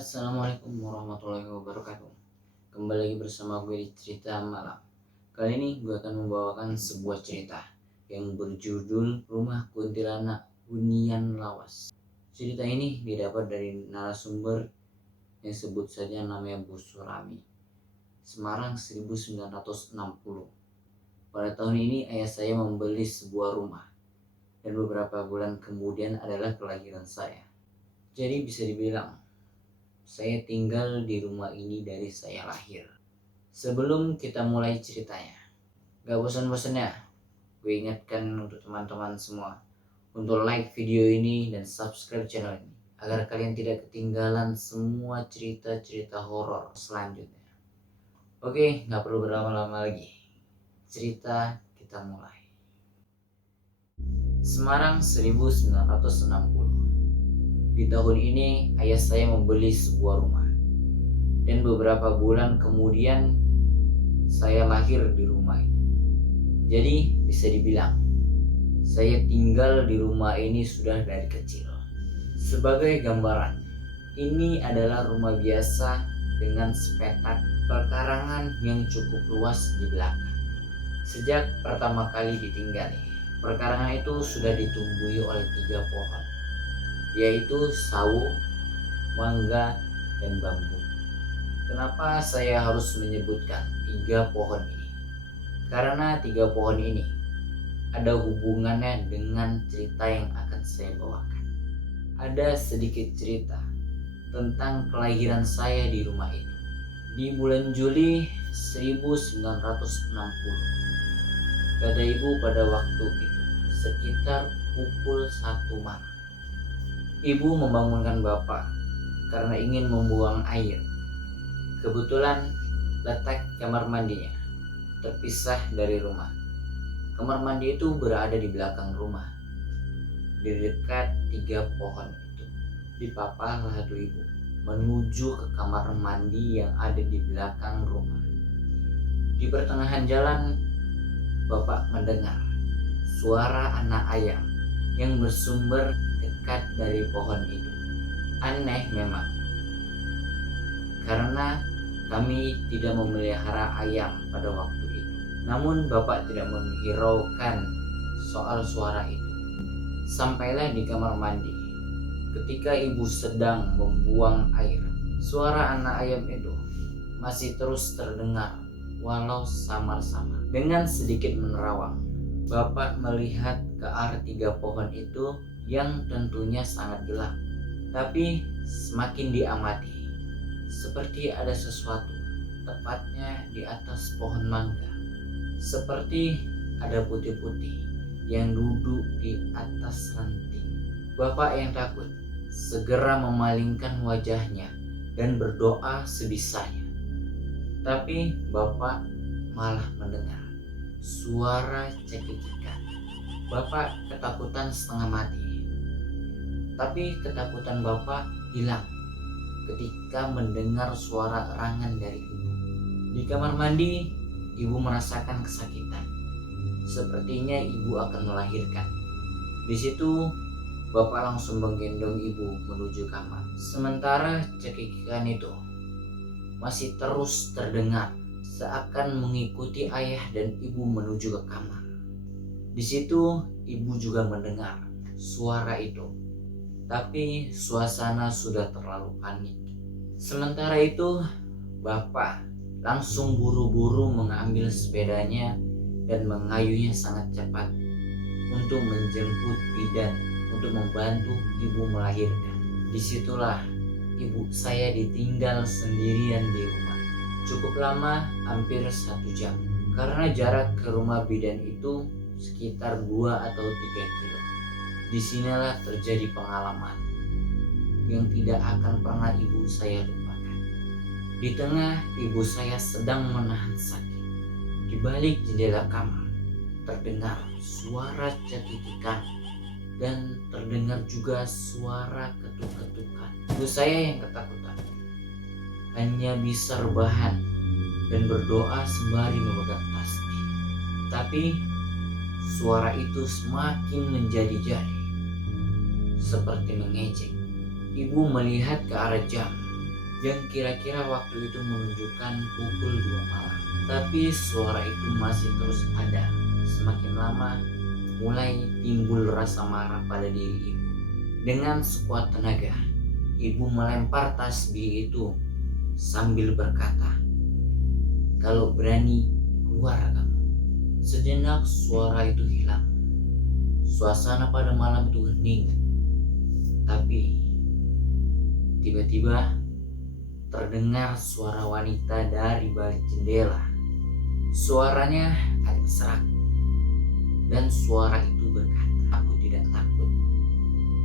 Assalamualaikum warahmatullahi wabarakatuh. Kembali lagi bersama gue di Cerita Malam. Kali ini gue akan membawakan sebuah cerita yang berjudul Rumah Kuntilanak Hunian Lawas. Cerita ini didapat dari narasumber yang sebut saja namanya Bu Surami, Semarang 1960. Pada tahun ini ayah saya membeli sebuah rumah dan beberapa bulan kemudian adalah kelahiran saya. Jadi bisa dibilang saya tinggal di rumah ini dari saya lahir. Sebelum kita mulai ceritanya, gak bosan-bosan ya, gue ingatkan untuk teman-teman semua untuk like video ini dan subscribe channel ini agar kalian tidak ketinggalan semua cerita-cerita horor selanjutnya. Oke, gak perlu berlama-lama lagi. Cerita kita mulai. Semarang 1960. Di tahun ini ayah saya membeli sebuah rumah. Dan beberapa bulan kemudian saya lahir di rumah ini. Jadi bisa dibilang saya tinggal di rumah ini sudah dari kecil. Sebagai gambaran, ini adalah rumah biasa dengan sepetak perkarangan yang cukup luas di belakang. Sejak pertama kali ditinggali, perkarangan itu sudah ditumbuhi oleh 3 pohon, yaitu sawo, mangga, dan bambu. Kenapa saya harus menyebutkan 3 pohon ini? Karena 3 pohon ini ada hubungannya dengan cerita yang akan saya bawakan. Ada sedikit cerita tentang kelahiran saya di rumah itu. Di bulan Juli 1960. Kata ibu pada waktu itu sekitar pukul 1 malam. Ibu membangunkan bapak karena ingin membuang air. Kebetulan letak kamar mandinya terpisah dari rumah. Kamar mandi itu berada di belakang rumah, di dekat 3 pohon itu. Dipapalah tuh ibu menuju ke kamar mandi yang ada di belakang rumah. Di pertengahan jalan, bapak mendengar suara anak ayam yang bersumber dekat dari pohon itu. Aneh memang, karena kami tidak memelihara ayam pada waktu itu. Namun bapak tidak menghiraukan soal suara itu. Sampailah di kamar mandi. Ketika ibu sedang membuang air, suara anak ayam itu masih terus terdengar walau samar-samar. Dengan sedikit menerawang, bapak melihat ke arah 3 pohon itu yang tentunya sangat gelap. Tapi semakin diamati, seperti ada sesuatu, tepatnya di atas pohon mangga. Seperti ada putih-putih yang duduk di atas ranting. Bapak yang takut segera memalingkan wajahnya dan berdoa sebisanya. Tapi bapak malah mendengar suara cekikikan. Bapak ketakutan setengah mati. Tapi ketakutan bapak hilang ketika mendengar suara erangan dari ibu. Di kamar mandi, ibu merasakan kesakitan. Sepertinya ibu akan melahirkan. Di situ, bapak langsung menggendong ibu menuju kamar. Sementara cekikikan itu masih terus terdengar, seakan mengikuti ayah dan ibu menuju ke kamar. Di situ, ibu juga mendengar suara itu. Tapi suasana sudah terlalu panik. Sementara itu, bapak langsung buru-buru mengambil sepedanya dan mengayunya sangat cepat untuk menjemput bidan untuk membantu ibu melahirkan. Disitulah ibu saya ditinggal sendirian di rumah. Cukup lama, hampir 1 jam. Karena jarak ke rumah bidan itu sekitar 2 atau 3 kilo. Disinilah terjadi pengalaman yang tidak akan pernah ibu saya lupakan. Di tengah ibu saya sedang menahan sakit, di balik jendela kamar terdengar suara cekikikan dan terdengar juga suara ketuk-ketukan. Ibu saya yang ketakutan hanya bisa rebahan dan berdoa sembari memegang tasbih. Tapi suara itu semakin menjadi-jadi, seperti mengejek. Ibu melihat ke arah jam. yang kira-kira waktu itu menunjukkan pukul 2 malam. Tapi suara itu masih terus ada. Semakin lama mulai timbul rasa marah pada diri ibu. Dengan sekuat tenaga, ibu melempar tasbih itu sambil berkata, "Kalau berani, keluar kamu." Sejenak suara itu hilang. Suasana pada malam itu hening. Tapi tiba-tiba terdengar suara wanita dari balik jendela. Suaranya agak serak. Dan suara itu berkata, "Aku tidak takut."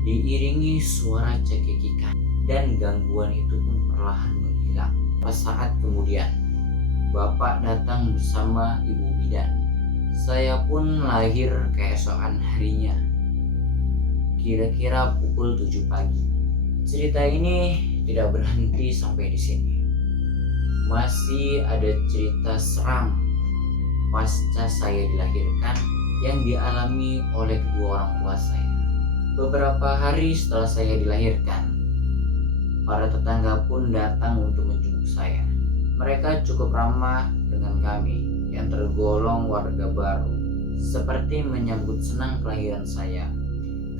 Diiringi suara cekikikan. Dan gangguan itu pun perlahan menghilang. Saat kemudian, Bapak datang bersama Ibu Bidan. Saya pun lahir keesokan harinya, kira-kira pukul 7 pagi. Cerita ini tidak berhenti sampai di sini. Masih ada cerita seram pasca saya dilahirkan yang dialami oleh kedua orang tua saya. Beberapa hari setelah saya dilahirkan, para tetangga pun datang untuk menjenguk saya. Mereka cukup ramah dengan kami yang tergolong warga baru, seperti menyambut senang kelahiran saya.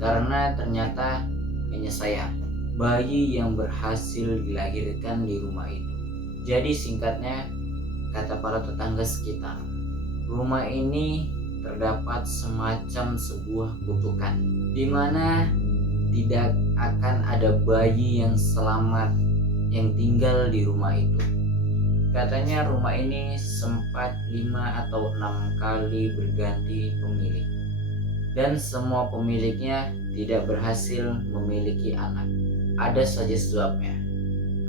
Karena ternyata hanya saya, bayi yang berhasil dilahirkan di rumah itu. Jadi singkatnya, kata para tetangga sekitar, rumah ini terdapat semacam sebuah kutukan, di mana tidak akan ada bayi yang selamat yang tinggal di rumah itu. Katanya rumah ini sempat 5 atau 6 kali berganti pemilik, dan semua pemiliknya tidak berhasil memiliki anak. Ada saja sebabnya.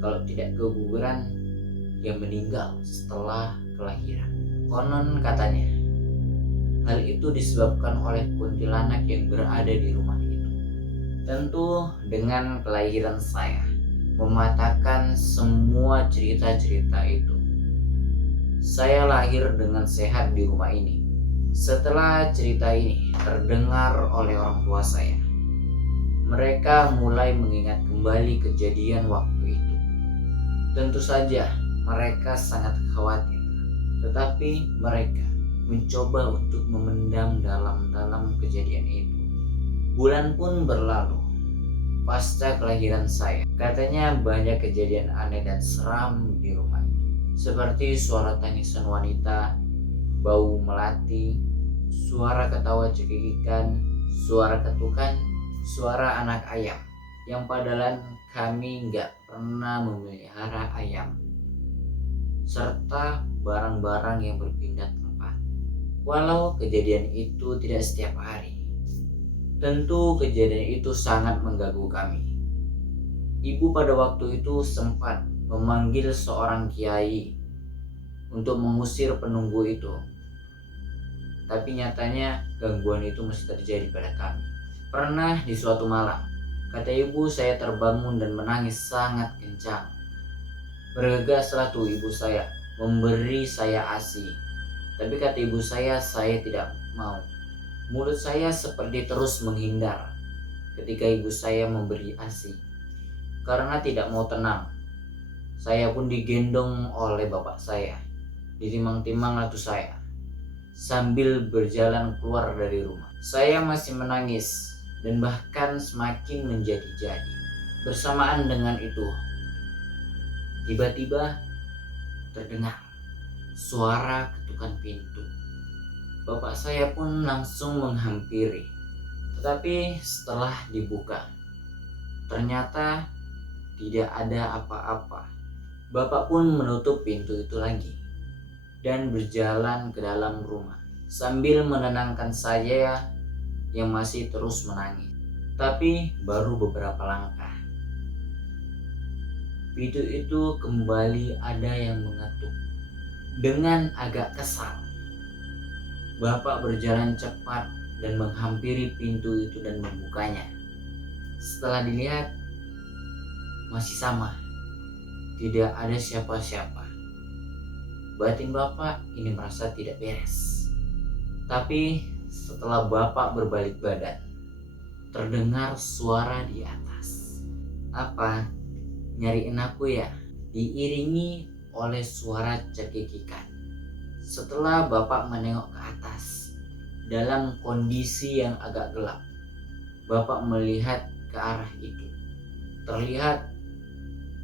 Kalau tidak keguguran, dia meninggal setelah kelahiran. Konon katanya, hal itu disebabkan oleh kuntilanak yang berada di rumah itu. Tentu dengan kelahiran saya mematahkan semua cerita-cerita itu. Saya lahir dengan sehat di rumah ini. Setelah cerita ini terdengar oleh orang tua saya, mereka mulai mengingat kembali kejadian waktu itu. Tentu saja mereka sangat khawatir, tetapi mereka mencoba untuk memendam dalam-dalam kejadian itu. Bulan pun berlalu pasca kelahiran saya. Katanya banyak kejadian aneh dan seram di rumah itu, seperti suara tangisan wanita, bau melati, suara ketawa cekikikan, suara ketukan, suara anak ayam, yang padahal kami nggak pernah memelihara ayam, serta barang-barang yang berpindah tempat. Walau kejadian itu tidak setiap hari, tentu kejadian itu sangat mengganggu kami. Ibu pada waktu itu sempat memanggil seorang kiai untuk mengusir penunggu itu. Tapi nyatanya gangguan itu masih terjadi pada kami. Pernah di suatu malam, kata ibu, saya terbangun dan menangis sangat kencang. Bergegaslah tuh ibu saya memberi saya ASI. Tapi kata ibu saya tidak mau. Mulut saya seperti terus menghindar ketika ibu saya memberi ASI. Karena tidak mau tenang, saya pun digendong oleh bapak saya. Ditimang-timang latu saya sambil berjalan keluar dari rumah. Saya masih menangis dan bahkan semakin menjadi-jadi. Bersamaan dengan itu, tiba-tiba terdengar suara ketukan pintu. Bapak saya pun langsung menghampiri. Tetapi setelah dibuka, ternyata tidak ada apa-apa. Bapak pun menutup pintu itu lagi dan berjalan ke dalam rumah sambil menenangkan saya yang masih terus menangis. Tapi baru beberapa langkah, pintu itu kembali ada yang mengetuk. Dengan agak kesal, Bapak berjalan cepat dan menghampiri pintu itu dan membukanya. Setelah dilihat, masih sama, tidak ada siapa-siapa. Batin Bapak ini merasa tidak beres. Tapi setelah Bapak berbalik badan, terdengar suara di atas. "Apa? Nyariin aku ya?" diiringi oleh suara cekikikan. Setelah Bapak menengok ke atas, dalam kondisi yang agak gelap, Bapak melihat ke arah itu. Terlihat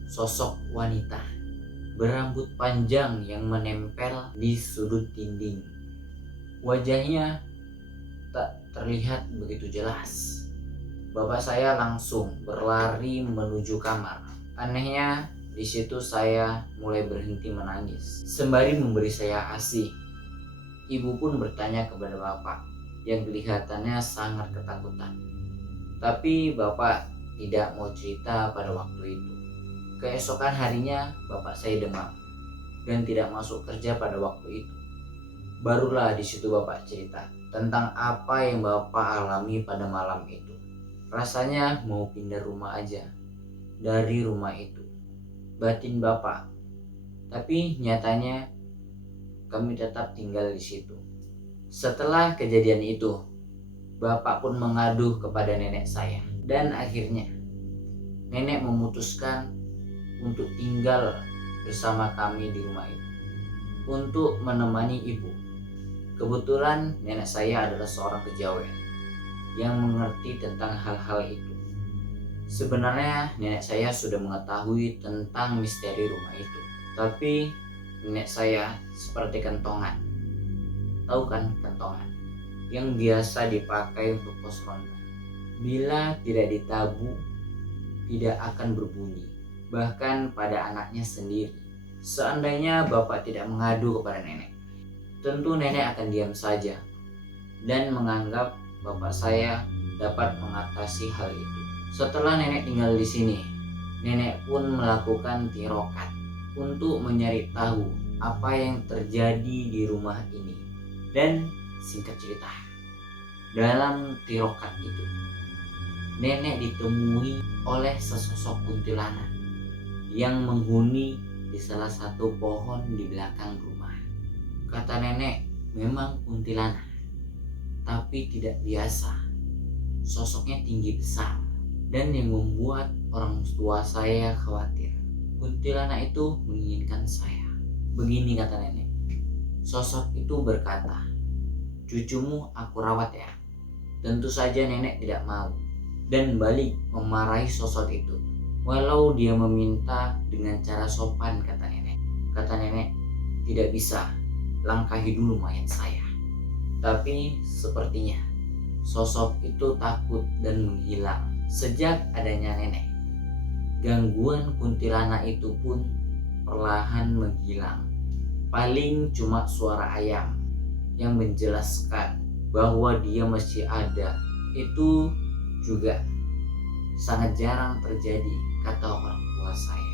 sosok wanita berambut panjang yang menempel di sudut dinding. Wajahnya tak terlihat begitu jelas. Bapak saya langsung berlari menuju kamar. Anehnya, di situ saya mulai berhenti menangis sembari memberi saya ASI. Ibu pun bertanya kepada Bapak yang kelihatannya sangat ketakutan. Tapi Bapak tidak mau cerita pada waktu itu. Keesokan harinya Bapak saya demam dan tidak masuk kerja pada waktu itu. Barulah di situ Bapak cerita tentang apa yang Bapak alami pada malam itu. Rasanya mau pindah rumah aja dari rumah itu, batin Bapak. Tapi nyatanya kami tetap tinggal di situ. Setelah kejadian itu, Bapak pun mengadu kepada nenek saya. Dan akhirnya nenek memutuskan untuk tinggal bersama kami di rumah itu untuk menemani ibu. Kebetulan nenek saya adalah seorang kejawen yang mengerti tentang hal-hal itu. Sebenarnya nenek saya sudah mengetahui tentang misteri rumah itu, tapi nenek saya seperti kentongan. Tahu kan kentongan? Yang biasa dipakai untuk pos ronda. Bila tidak ditabu, tidak akan berbunyi, bahkan pada anaknya sendiri. Seandainya Bapak tidak mengadu kepada nenek, tentu nenek akan diam saja dan menganggap Bapak saya dapat mengatasi hal itu. Setelah nenek tinggal di sini, nenek pun melakukan tirokat untuk mencari tahu apa yang terjadi di rumah ini. Dan singkat cerita, dalam tirokat itu, nenek ditemui oleh sesosok kuntilanak yang menghuni di salah satu pohon di belakang rumah. Kata nenek, memang kuntilanak, tapi tidak biasa. Sosoknya tinggi besar dan yang membuat orang tua saya khawatir. Kuntilanak itu menginginkan saya. Begini kata nenek, sosok itu berkata, "Cucumu aku rawat ya." Tentu saja nenek tidak mau dan balik memarahi sosok itu. Walau dia meminta dengan cara sopan, kata nenek. Kata nenek, "Tidak bisa, langkahi dulu mayat saya." Tapi sepertinya sosok itu takut dan menghilang. Sejak adanya nenek, gangguan kuntilanak itu pun perlahan menghilang. Paling cuma suara ayam yang menjelaskan bahwa dia masih ada. Itu juga sangat jarang terjadi, kata orang tua saya.